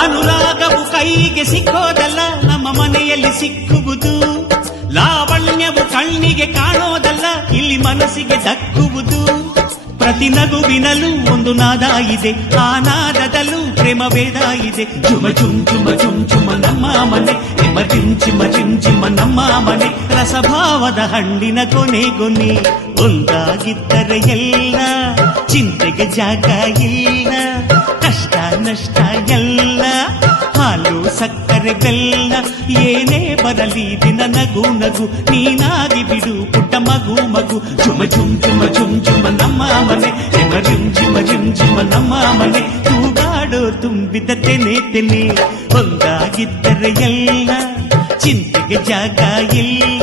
ಅನುರಾಗವು ಕೈಗೆ ಸಿಕ್ಕೋದಲ್ಲ, ನಮ್ಮ ಮನೆಯಲ್ಲಿ ಸಿಕ್ಕುವುದು. ಲಾವಣ್ಯವು ಕಣ್ಣಿಗೆ ಕಾಣೋದಲ್ಲ, ಇಲ್ಲಿ ಮನಸ್ಸಿಗೆ ದಕ್ಕುವುದು. ಪ್ರತಿ ನಗುವಿನಲ್ಲೂ ಒಂದು ನಾದ ಇದೆ, ಆ ನಾದದಲ್ಲೂ ಪ್ರೇಮ ವೇದ ಇದೆ. ಜುಮ ಜುಮ್ ಜುಮ ಜುಮ್ ಜುಮ ನಮ್ಮ ಮನೆ, ಎಮ ಜಿಮ್ ಚಿಮ ಜಿಮ್ ಚಿಮ ನಮ್ಮ ಮನೆ. ರಸಭಾವದ ಹಣ್ಣಿನ ಕೊನೆ ಒಂದಾಗಿದ್ದರೆ ಎಲ್ಲ, ಚಿಂತೆಗೆ ಜಾಗ ಇಲ್ಲ, ಕಷ್ಟ ನಷ್ಟ ಎಲ್ಲ. ಹಾಲು ಸಕ್ಕರೆ ಬೆಲ್ಲ ಏನೇ ಬರಲಿ ದಿನ ನಗು ನಗು, ನೀನಾಗಿ ಬಿಡು ಪುಟ್ಟ ಮಗು. ಜುಮ ಜುಮ್ ಜುಮ ಜುಮ್ ಜುಮ ನಮ್ಮ ಮನೆ, ಎಮ ಜಿಮ್ ಜಿಮ ಜಿಮ್ ಜಿಮ ನಮ್ಮ ಮನೆ. ತೂಗಾಡೋ ತುಂಬಿದ ತೆನೆ ಒಂದಾಗಿದ್ದರೆ ಎಲ್ಲ, ಚಿಂತೆಗೆ ಜಾಗ ಇಲ್ಲ.